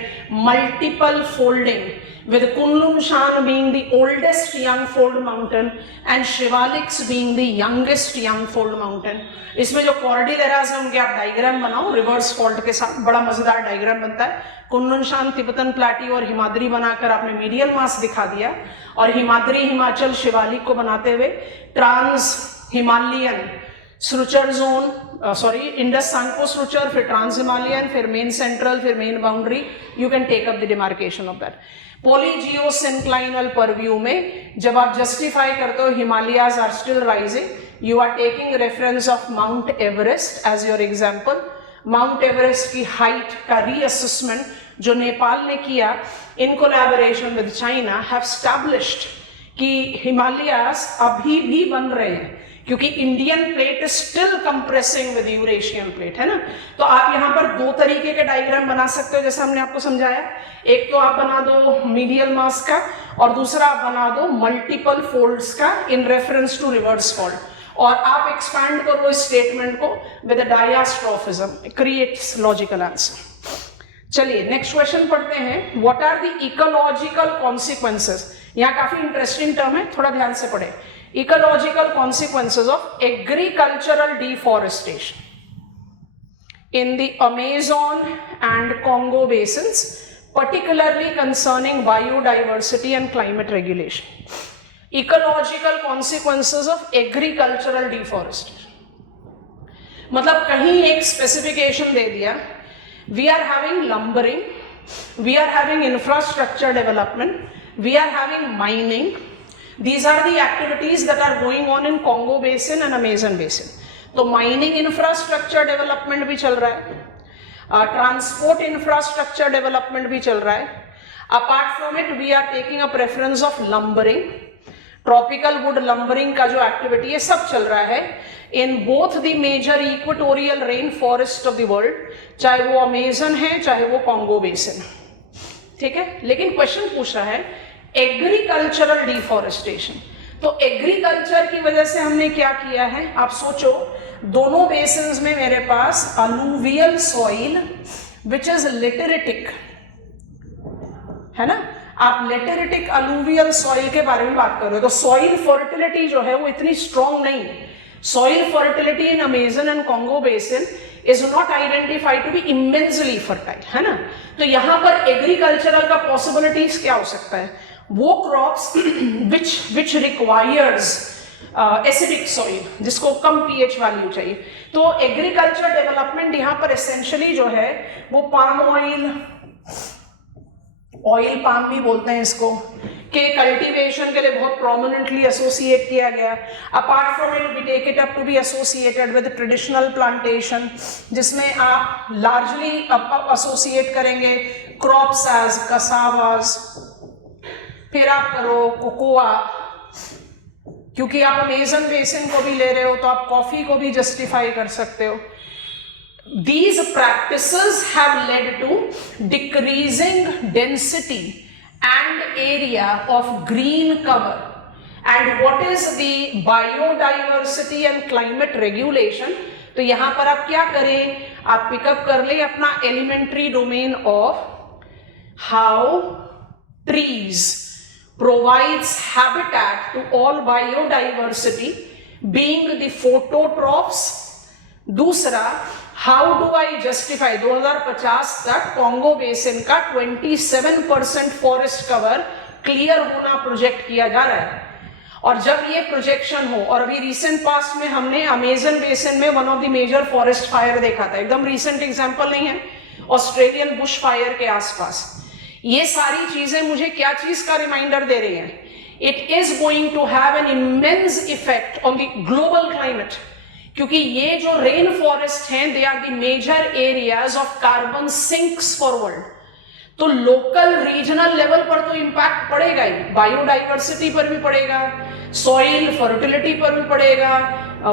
multiple folding with Kunlun Shan being the oldest young fold mountain and Shivaliks being the youngest young fold mountain। इसमें जो कॉर्डिलेरास है उनके आप diagram बनाओ reverse fault के साथ, बड़ा मजेदार डायग्राम बनता है। कुनलुन शान तिब्बतन प्लाटी और हिमाद्री बनाकर आपने मीडियल मास दिखा दिया, और हिमाद्री हिमाचल शिवालिक को बनाते हुए trans Himalayan structure zone, sorry Indus Tsangpo structure, फिर ट्रांस हिमालयन, फिर मेन सेंट्रल, फिर main boundary, you can take up the demarcation of that. Polygeosynclinal purview में जब आप जस्टिफाई करते हो Himalayas are still rising, you are taking reference of Mount Everest as your example. Mount Everest की height का reassessment जो नेपाल ने किया in collaboration with China have established कि हिमालयाज अभी भी बन रहे हैं, क्योंकि Indian plate is still compressing with Eurasian plate, है ना। तो आप यहाँ पर दो तरीके के डायग्राम बना सकते हो जैसे हमने आपको समझाया, एक तो आप बना दो मीडियल मास का और दूसरा आप बना दो मल्टीपल फोल्ड्स का in reference to reverse fault, और आप एक्सपैंड करो इस स्टेटमेंट को with diastrophism, creates logical answer. चलिए नेक्स्ट क्वेश्चन पढ़ते हैं। What are the ecological consequences, यहाँ काफी इंटरेस्टिंग टर्म है, थोड़ा ध्यान से पढ़े। Ecological consequences of agricultural deforestation in the Amazon and Congo basins, particularly concerning biodiversity and climate regulation. Ecological consequences of agricultural deforestation, मतलब कहीं एक specification दे दिया, we are having lumbering, we are having infrastructure development, we are having mining. These are the activities that are going on in Congo basin and Amazon basin. तो mining infrastructure development भी चल रहा है, transport infrastructure development भी चल रहा है। Apart from it we are taking a preference of lumbering, tropical wood lumbering का जो एक्टिविटी है सब चल रहा है in both the major equatorial rain forest of the world, चाहे वो अमेजन है चाहे वो कॉन्गो बेसिन, ठीक है। लेकिन क्वेश्चन पूछ रहा है एग्रीकल्चरल डिफॉरेस्टेशन, तो एग्रीकल्चर की वजह से हमने क्या किया है, आप सोचो दोनों बेसिन्स में मेरे पास अलूवियल सॉइल विच इज लेटेरिटिक, है ना। आप लेटेरिटिक अलूवियल सॉइल के बारे में बात कर रहे हो, तो सॉइल फर्टिलिटी जो है वो इतनी स्ट्रॉन्ग नहीं। Soil fertility in Amazon and Congo basin is not identified to be immensely fertile, है ना। तो यहां पर एग्रीकल्चरल का पॉसिबिलिटीज क्या हो सकता है, वो crops which requires acidic soil, जिसको कम पीएच वैल्यू चाहिए। तो एग्रीकल्चर डेवलपमेंट यहां पर एसेंशियली जो है वो पाम ऑयल, ऑयल पाम भी बोलते हैं इसको, के कल्टीवेशन के लिए बहुत प्रोमिनेंटली एसोसिएट किया गया। Apart from it we take it up to be associated with traditional plantation, जिसमें आप लार्जली एसोसिएट करेंगे क्रॉप्स एज कसावास, फिर आप करो कोकोआ, क्योंकि आप अमेजन बेसिन को भी ले रहे हो तो आप कॉफी को भी जस्टिफाई कर सकते हो। These practices have led to decreasing density and area of green cover. And what is the biodiversity and climate regulation? तो यहां पर आप क्या करें, आप पिकअप कर ले अपना elementary domain of how trees provides habitat to all biodiversity being the phototrophs. दूसरा, how do I justify 2050 तक कॉन्गो बेसिन का 27% फॉरेस्ट कवर क्लियर होना प्रोजेक्ट किया जा रहा है। और जब ये प्रोजेक्शन हो, और अभी रिसेंट पास्ट में हमने अमेजन बेसिन में one of the major forest fire देखा था, एकदम रिसेंट एग्जांपल नहीं है, ऑस्ट्रेलियन बुश फायर के आसपास। ये सारी चीजें मुझे क्या चीज का रिमाइंडर दे रही हैं? It is going to have an immense effect on the global climate, क्योंकि ये जो रेन फॉरेस्ट हैं they are the major areas of carbon sinks for world. तो लोकल रीजनल लेवल पर तो इंपैक्ट पड़ेगा ही, बायोडाइवर्सिटी पर भी पड़ेगा, सॉइल फर्टिलिटी पर भी पड़ेगा,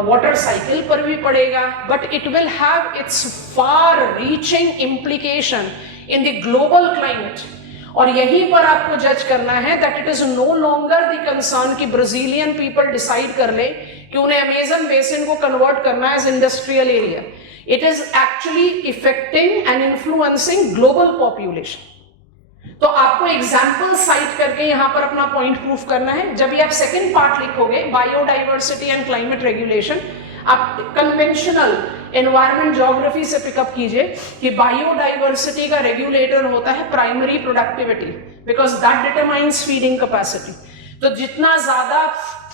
वाटर साइकिल पर भी पड़ेगा, but it will have its far reaching implication in the global climate. और यहीं पर आपको जज करना है that it is no longer the concern कि ब्राजीलियन पीपल डिसाइड कर ले कि उन्हें अमेजन बेसिन को कन्वर्ट करना है as industrial area. It is actually affecting and influencing global population. तो आपको एग्जाम्पल साइट करके यहां पर अपना पॉइंट प्रूफ करना है। जब भी आप सेकेंड पार्ट लिखोगे बायोडाइवर्सिटी एंड क्लाइमेट रेगुलेशन, आप कन्वेंशनल एनवायरमेंट ज्योग्राफी से पिकअप कीजिए कि बायोडाइवर्सिटी का रेगुलेटर होता है primary productivity, because that determines feeding capacity. तो जितना ज्यादा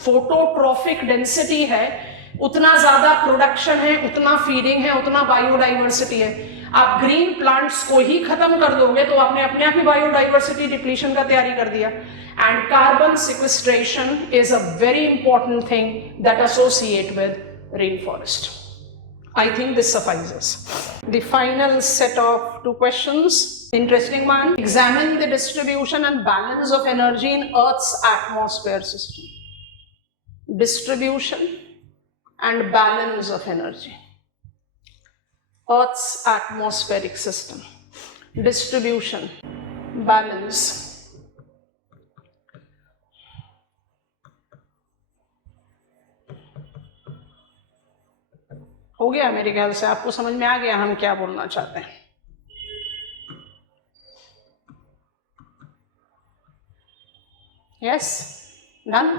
फोटोट्रॉफिक डेंसिटी है उतना ज्यादा प्रोडक्शन है, उतना फीडिंग है, उतना बायोडाइवर्सिटी है। आप ग्रीन प्लांट्स को ही खत्म कर दोगे तो आपने अपने आप ही बायोडाइवर्सिटी डिप्लीशन का तैयारी कर दिया। And carbon sequestration is a very important thing that associate with rainforest. I think this suffices. The final set of 2 questions, interesting one. Examine the distribution and balance of energy in Earth's atmosphere system. Distribution and balance of energy. Earth's atmospheric system. Distribution, balance. हो गया मेरे ख्याल से, आपको समझ में आ गया हम क्या बोलना चाहते हैं। Yes, done.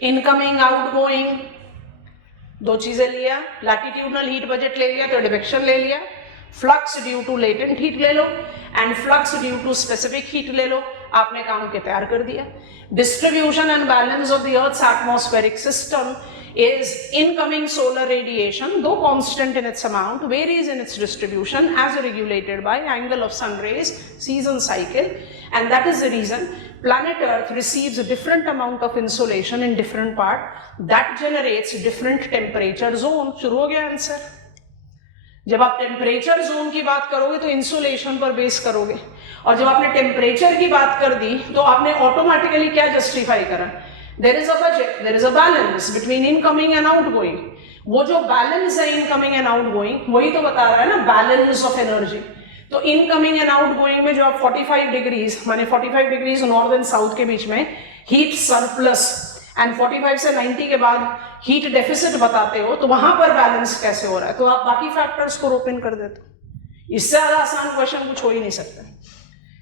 इनकमिंग आउटगोइंग 2 चीजें लिया, लैटिट्यूडनल हीट बजट ले लिया तो एडवेक्शन ले लिया, flux due to latent heat ले लो and flux due to specific heat ले लो, आपने काम के तैयार कर दिया। Distribution and balance of the earth's atmospheric system is incoming solar radiation, though constant in its amount, varies in its distribution as regulated by angle of sun rays, season cycle, and that is the reason planet Earth receives a different amount of insolation in different part, that generates different temperature zone। शुरू हो गया answer. जब आप temperature zone की बात करोगे तो insulation पर बेस करोगे, और जब आपने टेम्परेचर की बात कर दी तो आपने ऑटोमेटिकली क्या जस्टिफाई करा? There is a budget, there is a balance between incoming and outgoing. वो जो बैलेंस है इनकमिंग एंड आउटगोइंग वही तो बता रहा है ना बैलेंस ऑफ एनर्जी। तो इनकमिंग एंड आउटगोइंग में जो आप 45 डिग्रीज माने 45 डिग्रीज नॉर्थ एंड साउथ के बीच में हीट सरप्लस एंड 45 से 90 के बाद हीट डेफिसिट बताते हो, तो वहां पर बैलेंस कैसे हो रहा है? तो आप बाकी फैक्टर्स को रोप इन कर देते हो। इससे ज्यादा आसान क्वेश्चन कुछ हो ही नहीं सकता।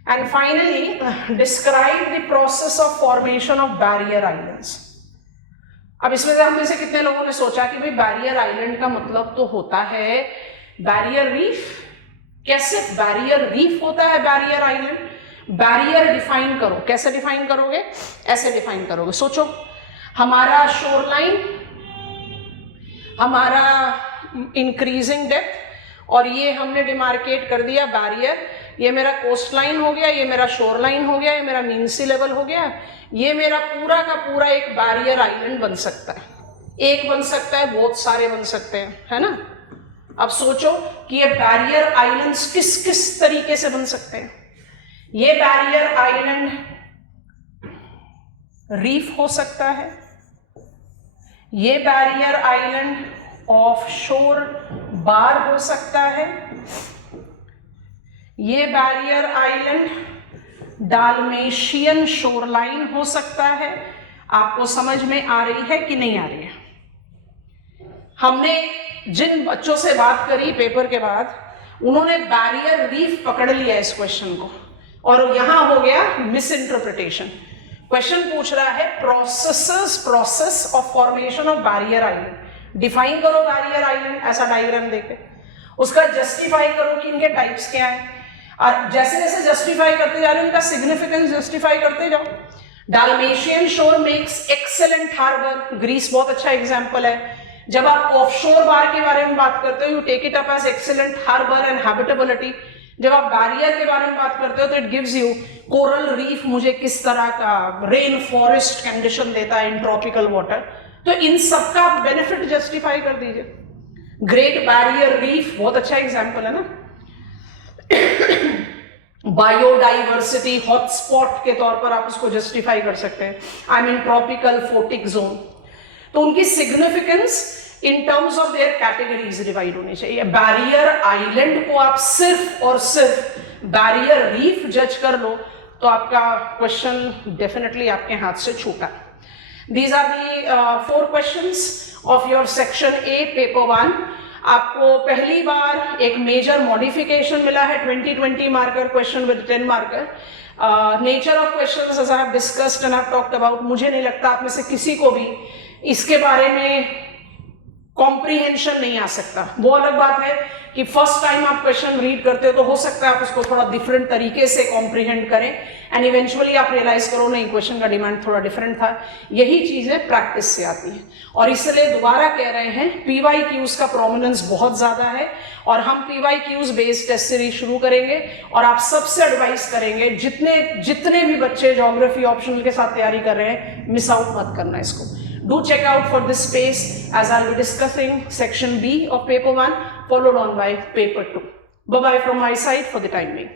And finally describe the process of formation of barrier islands. अब इसमें से हम में से कितने लोगों ने सोचा कि भाई बैरियर आइलैंड का मतलब तो होता है बैरियर रीफ। कैसे बैरियर रीफ होता है बैरियर आइलैंड? बैरियर डिफाइन करो, कैसे डिफाइन करोगे? ऐसे डिफाइन करोगे। सोचो, हमारा शोरलाइन, हमारा इंक्रीजिंग डेप्थ, और ये हमने डिमार्केट कर दिया बैरियर। ये मेरा कोस्ट लाइन हो गया, ये मेरा शोर लाइन हो गया, ये मेरा मीन सी लेवल हो गया, ये मेरा पूरा का पूरा एक बैरियर आइलैंड बन सकता है। एक बन सकता है, बहुत सारे बन सकते हैं, है ना। अब सोचो कि ये बैरियर आइलैंड्स किस किस तरीके से बन सकते हैं। ये बैरियर आइलैंड रीफ हो सकता है, ये बैरियर आइलैंड ऑफ शोर बार हो सकता है, ये बैरियर आइलैंड डाल्मेशियन शोरलाइन हो सकता है। आपको समझ में आ रही है कि नहीं आ रही है? हमने जिन बच्चों से बात करी पेपर के बाद, उन्होंने बैरियर रीफ पकड़ लिया इस क्वेश्चन को, और यहां हो गया मिस इंटरप्रिटेशन। क्वेश्चन पूछ रहा है process of formation of barrier island. Define करो बैरियर आइलैंड, ऐसा डायग्राम देके उसका जस्टिफाई करो कि इनके टाइप्स क्या हैं, और जैसे जैसे जस्टिफाई करते जा रहे हो इनका सिग्निफिकेंस जस्टिफाई करते जाओ। डाल्मेशियन शोर मेक्स एक्सेलेंट हार्बर, ग्रीस बहुत अच्छा एग्जांपल है। जब आप ऑफशोर बार के बारे में बात करते हो, you take it up as excellent harbour and habitability. जब आप बैरियर के बारे में बात करते हो तो it gives you coral reef मुझे किस तरह का रेन फॉरेस्ट कंडीशन देता है इन ट्रॉपिकल वाटर, तो इन सबका आप बेनिफिट जस्टिफाई कर दीजिए। ग्रेट बैरियर रीफ बहुत अच्छा एग्जांपल है ना। बायोडाइवर्सिटी हॉटस्पॉट के तौर पर आप उसको जस्टिफाई कर सकते हैं। I mean tropical photic zone, तो उनकी significance in terms of their categories divide होनी चाहिए। बैरियर आइलैंड को आप सिर्फ और सिर्फ बैरियर रीफ जज कर लो तो आपका क्वेश्चन डेफिनेटली आपके हाथ से छूटा। These are the 4 questions of your section A paper 1। आपको पहली बार एक मेजर मॉडिफिकेशन मिला है 2020 marker question with 10 marker. Nature of questions as I have discussed and I have talked about, मुझे नहीं लगता आप में से किसी को भी इसके बारे में कॉम्प्रीहेंशन नहीं आ सकता। वो अलग बात है कि फर्स्ट टाइम आप क्वेश्चन रीड करते हो तो हो सकता है आप उसको थोड़ा डिफरेंट तरीके से कॉम्प्रीहेंड करें एंड इवेंचुअली आप रियलाइज करो नहीं, क्वेश्चन का डिमांड थोड़ा डिफरेंट था। यही चीजें प्रैक्टिस से आती है, और इसलिए दोबारा कह रहे हैं PYQs का प्रोमिनेंस बहुत ज्यादा है, और हम PYQs बेस्ड टेस्ट सीरीज शुरू करेंगे। और आप सबसे एडवाइस करेंगे, जितने भी बच्चे ज्योग्राफी ऑप्शनल के साथ तैयारी कर रहे हैं, मिस आउट मत करना इसको। Do check out for this space as I'll be discussing section B of paper 1 followed on by paper 2. Bye bye from my side for the time being.